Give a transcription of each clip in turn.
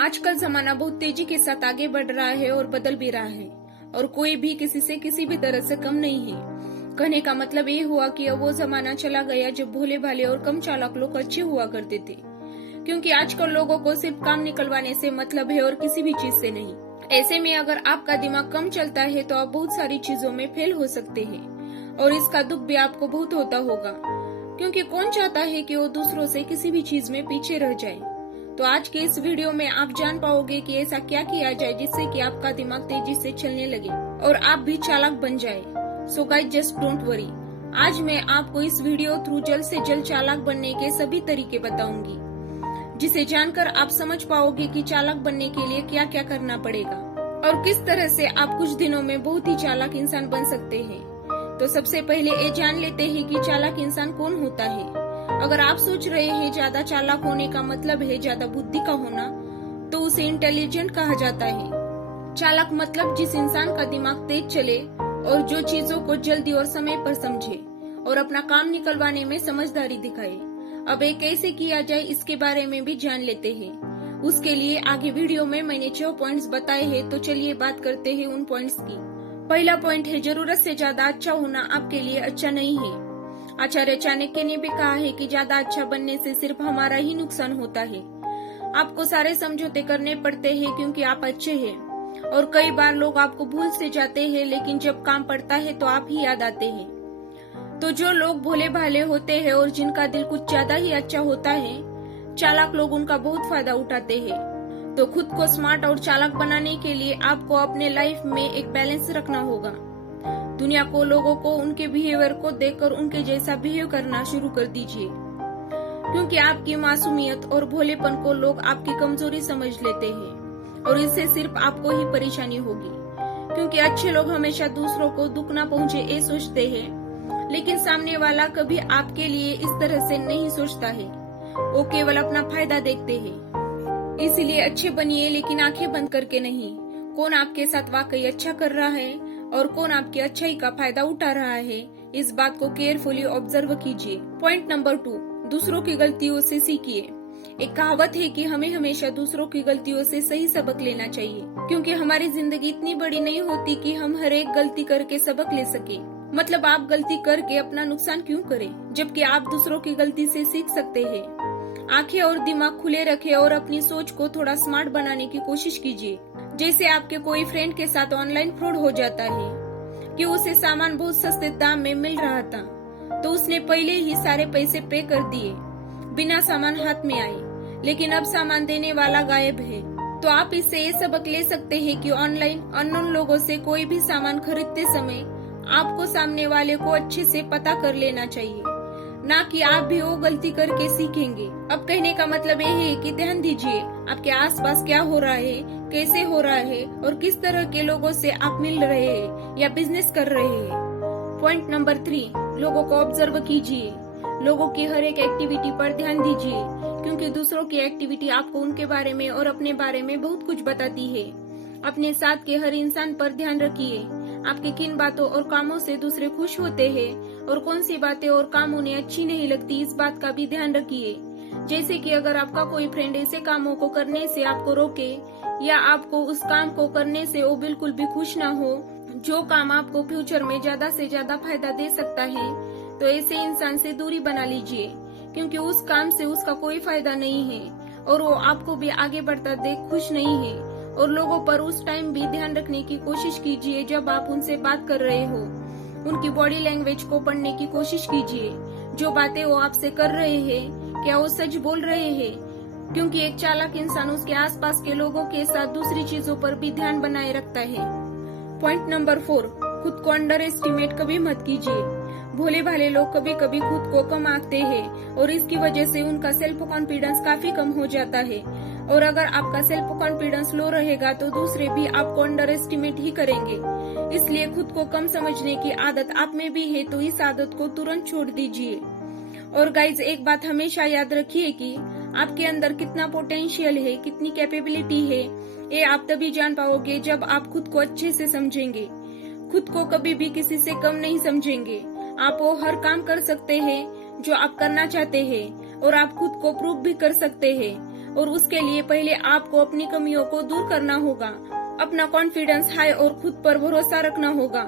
आजकल जमाना बहुत तेजी के साथ आगे बढ़ रहा है और बदल भी रहा है और कोई भी किसी से किसी भी तरह से कम नहीं है। कहने का मतलब ये हुआ कि अब वो जमाना चला गया जब भोले भाले और कम चालाक लोग अच्छे हुआ करते थे, क्योंकि आजकल लोगों को सिर्फ काम निकलवाने से मतलब है और किसी भी चीज से नहीं। ऐसे में अगर आपका दिमाग कम चलता है तो आप बहुत सारी चीजों में फेल हो सकते हैं और इसका दुख भी आपको बहुत होता होगा, क्योंकि कौन चाहता है कि वो दूसरों से किसी भी चीज में पीछे रह जाए। तो आज के इस वीडियो में आप जान पाओगे कि ऐसा क्या किया जाए जिससे कि आपका दिमाग तेजी से चलने लगे और आप भी चालाक बन जाए। So guys, just don't worry. आज मैं आपको इस वीडियो थ्रू जल्द से जल्द चालाक बनने के सभी तरीके बताऊंगी, जिसे जानकर आप समझ पाओगे कि चालाक बनने के लिए क्या क्या करना पड़ेगा और किस तरह से आप कुछ दिनों में बहुत ही चालाक इंसान बन सकते हैं। तो सबसे पहले ये जान लेते हैं कि चालाक इंसान कौन होता है। अगर आप सोच रहे हैं ज्यादा चालाक होने का मतलब है ज्यादा बुद्धि का होना, तो उसे इंटेलिजेंट कहा जाता है। चालाक मतलब जिस इंसान का दिमाग तेज चले और जो चीजों को जल्दी और समय पर समझे और अपना काम निकलवाने में समझदारी दिखाए। अब ये कैसे किया जाए इसके बारे में भी जान लेते हैं। उसके लिए आगे वीडियो में मैंने 6 पॉइंट्स बताए हैं, तो चलिए बात करते हैं उन पॉइंट्स की। पहला पॉइंट है, जरूरत से ज्यादा अच्छा होना आपके लिए अच्छा नहीं है। आचार्य चाणक्य ने भी कहा है कि ज्यादा अच्छा बनने से सिर्फ हमारा ही नुकसान होता है। आपको सारे समझौते करने पड़ते हैं क्योंकि आप अच्छे हैं, और कई बार लोग आपको भूल से जाते हैं, लेकिन जब काम पड़ता है तो आप ही याद आते हैं। तो जो लोग भोले भाले होते हैं और जिनका दिल कुछ ज्यादा ही अच्छा होता है, चालाक लोग उनका बहुत फायदा उठाते हैं। तो खुद को स्मार्ट और चालाक बनाने के लिए आपको अपने लाइफ में एक बैलेंस रखना होगा। दुनिया को, लोगों को उनके बिहेवियर को देखकर उनके जैसा बिहेव करना शुरू कर दीजिए, क्योंकि आपकी मासूमियत और भोलेपन को लोग आपकी कमजोरी समझ लेते हैं और इससे सिर्फ आपको ही परेशानी होगी। क्योंकि अच्छे लोग हमेशा दूसरों को दुख न पहुंचे ये सोचते हैं, लेकिन सामने वाला कभी आपके लिए इस तरह से नहीं सोचता है। वो केवल अपना फायदा देखते हैं। इसलिए अच्छे बनिए, लेकिन आंखें बंद करके नहीं। कौन आपके साथ वाकई अच्छा कर रहा है और कौन आपकी अच्छाई का फायदा उठा रहा है, इस बात को केयरफुली ऑब्जर्व कीजिए। पॉइंट नंबर 2, दूसरों की गलतियों से सीखिए। एक कहावत है कि हमें हमेशा दूसरों की गलतियों से सही सबक लेना चाहिए, क्योंकि हमारी जिंदगी इतनी बड़ी नहीं होती कि हम हर एक गलती करके सबक ले सके। मतलब आप गलती करके अपना नुकसान क्यों करें, जबकि आप दूसरों की गलती से सीख सकते हैं। आंखें और दिमाग खुले रखें और अपनी सोच को थोड़ा स्मार्ट बनाने की कोशिश कीजिए। जैसे आपके कोई फ्रेंड के साथ ऑनलाइन फ्रॉड हो जाता है कि उसे सामान बहुत सस्ते दाम में मिल रहा था, तो उसने पहले ही सारे पैसे पे कर दिए बिना सामान हाथ में आए, लेकिन अब सामान देने वाला गायब है। तो आप इससे ये सबक ले सकते हैं कि ऑनलाइन अननोन लोगों से कोई भी सामान खरीदते समय आपको सामने वाले को अच्छे से पता कर लेना चाहिए, ना कि आप भी वो गलती करके सीखेंगे। अब कहने का मतलब ये है कि ध्यान दीजिए आपके आसपास क्या हो रहा है, कैसे हो रहा है और किस तरह के लोगों से आप मिल रहे हैं या बिजनेस कर रहे हैं। पॉइंट नंबर 3, लोगों को ऑब्जर्व कीजिए। लोगों की हर एक एक्टिविटी पर ध्यान दीजिए, क्योंकि दूसरों की एक्टिविटी आपको उनके बारे में और अपने बारे में बहुत कुछ बताती है। अपने साथ के हर इंसान पर ध्यान रखिए। आपकी किन बातों और कामों से दूसरे खुश होते हैं और कौन सी बातें और काम उन्हें अच्छी नहीं लगती, इस बात का भी ध्यान रखिए। जैसे कि अगर आपका कोई फ्रेंड ऐसे कामों को करने से आपको रोके या आपको उस काम को करने से वो बिल्कुल भी खुश ना हो, जो काम आपको फ्यूचर में ज्यादा से ज्यादा फायदा दे सकता है, तो ऐसे इंसान से दूरी बना लीजिए, क्योंकि उस काम से उसका कोई फायदा नहीं है और वो आपको भी आगे बढ़ता देख खुश नहीं है। और लोगों पर उस टाइम भी ध्यान रखने की कोशिश कीजिए जब आप उनसे बात कर रहे हो। उनकी बॉडी लैंग्वेज को पढ़ने की कोशिश कीजिए। जो बातें वो आपसे कर रहे हैं, क्या वो सच बोल रहे हैं, क्योंकि एक चालाक इंसान उसके आसपास के लोगों के साथ दूसरी चीजों पर भी ध्यान बनाए रखता है। पॉइंट नंबर 4, खुद को अंडर एस्टिमेट कभी मत कीजिए। भोले भाले लोग कभी कभी खुद को कम आंकते हैं और इसकी वजह से उनका सेल्फ कॉन्फिडेंस काफी कम हो जाता है। और अगर आपका सेल्फ कॉन्फिडेंस लो रहेगा तो दूसरे भी आपको अंडर एस्टिमेट ही करेंगे। इसलिए खुद को कम समझने की आदत आप में भी है, तो इस आदत को तुरंत छोड़ दीजिए। और गाइज, एक बात हमेशा याद रखिए कि आपके अंदर कितना पोटेंशियल है, कितनी कैपेबिलिटी है, ये आप तभी जान पाओगे जब आप खुद को अच्छे से समझेंगे। खुद को कभी भी किसी से कम नहीं समझेंगे। आप वो हर काम कर सकते हैं जो आप करना चाहते हैं और आप खुद को प्रूव भी कर सकते हैं। और उसके लिए पहले आपको अपनी कमियों को दूर करना होगा। अपना कॉन्फिडेंस हाई और खुद पर भरोसा रखना होगा।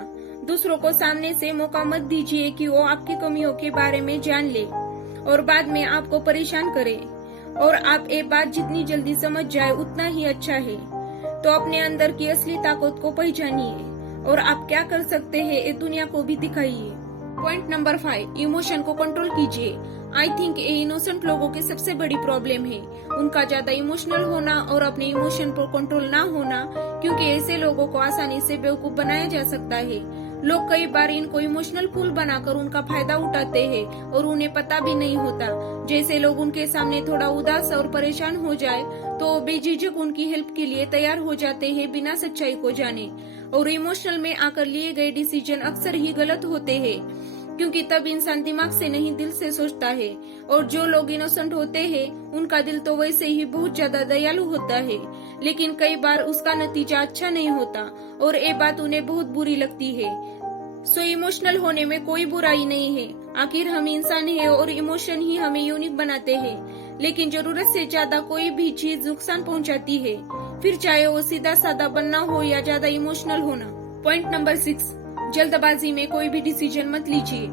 दूसरों को सामने से मौका मत दीजिए कि वो आपकी कमियों के बारे में जान ले और बाद में आपको परेशान करे। और आप एक बात जितनी जल्दी समझ जाए उतना ही अच्छा है। तो अपने अंदर की असली ताकत को पहचानिए और आप क्या कर सकते हैं ये दुनिया को भी दिखाइए। पॉइंट नंबर 5, इमोशन को कंट्रोल कीजिए। आई थिंक ये इनोसेंट लोगों की सबसे बड़ी प्रॉब्लम है, उनका ज्यादा इमोशनल होना और अपने इमोशन पर कंट्रोल ना होना, क्योंकि ऐसे लोगों को आसानी से बेवकूफ बनाया जा सकता है। लोग कई बार इनको इमोशनल फूल बनाकर उनका फायदा उठाते हैं और उन्हें पता भी नहीं होता। जैसे लोग उनके सामने थोड़ा उदास और परेशान हो जाए तो बेझिझक उनकी हेल्प के लिए तैयार हो जाते हैं बिना सच्चाई को जाने। और इमोशनल में आकर लिए गए डिसीजन अक्सर ही गलत होते हैं, क्योंकि तब इंसान दिमाग से नहीं दिल से सोचता है। और जो लोग इनोसेंट होते हैं उनका दिल तो वैसे ही बहुत ज्यादा दयालु होता है, लेकिन कई बार उसका नतीजा अच्छा नहीं होता और ये बात उन्हें बहुत बुरी लगती है। सो इमोशनल होने में कोई बुराई नहीं है। आखिर हम इंसान हैं और इमोशन ही हमें यूनिक बनाते हैं। लेकिन जरूरत से ज्यादा कोई भी चीज नुकसान पहुंचाती है, फिर चाहे वो सीधा साधा बनना हो या ज्यादा इमोशनल होना। पॉइंट नंबर 6, जल्दबाजी में कोई भी डिसीजन मत लीजिए।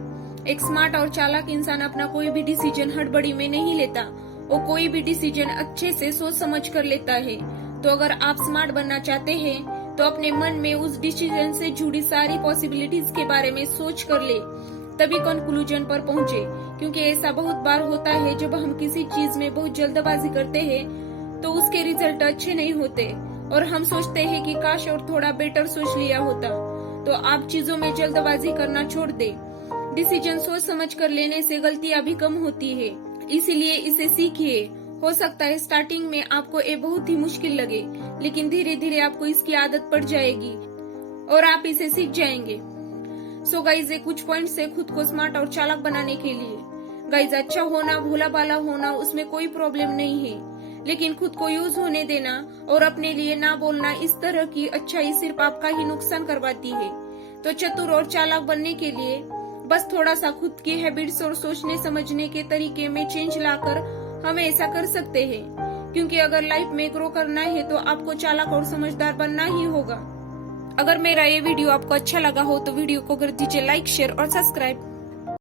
एक स्मार्ट और चालाक इंसान अपना कोई भी डिसीजन हड़बड़ी में नहीं लेता। वो कोई भी डिसीजन अच्छे से सोच समझ कर लेता है। तो अगर आप स्मार्ट बनना चाहते हैं तो अपने मन में उस डिसीजन से जुड़ी सारी पॉसिबिलिटीज के बारे में सोच कर ले, तभी कंक्लूजन पर पहुंचे। क्योंकि ऐसा बहुत बार होता है जब हम किसी चीज में बहुत जल्दबाजी करते हैं तो उसके रिजल्ट अच्छे नहीं होते और हम सोचते हैं कि काश और थोड़ा बेटर सोच लिया होता। तो आप चीजों में जल्दबाजी करना छोड़ दे। डिसीजन सोच समझ कर लेने से गलतियां भी कम होती है, इसीलिए इसे सीखिए। हो सकता है स्टार्टिंग में आपको ये बहुत ही मुश्किल लगे, लेकिन धीरे धीरे आपको इसकी आदत पड़ जाएगी और आप इसे सीख जाएंगे। सो गाइज, ये कुछ पॉइंट्स है खुद को स्मार्ट और चालाक बनाने के लिए। गाइज, अच्छा होना, भोला भाला होना, उसमें कोई प्रॉब्लम नहीं है, लेकिन खुद को यूज होने देना और अपने लिए ना बोलना, इस तरह की अच्छाई सिर्फ आपका ही नुकसान करवाती है। तो चतुर और चालाक बनने के लिए बस थोड़ा सा खुद की हैबिट्स और सोचने समझने के तरीके में चेंज लाकर हम ऐसा कर सकते हैं। क्योंकि अगर लाइफ में ग्रो करना है तो आपको चालाक और समझदार बनना ही होगा। अगर मेरा ये वीडियो आपको अच्छा लगा हो तो वीडियो को कर दीजिए लाइक, शेयर और सब्सक्राइब।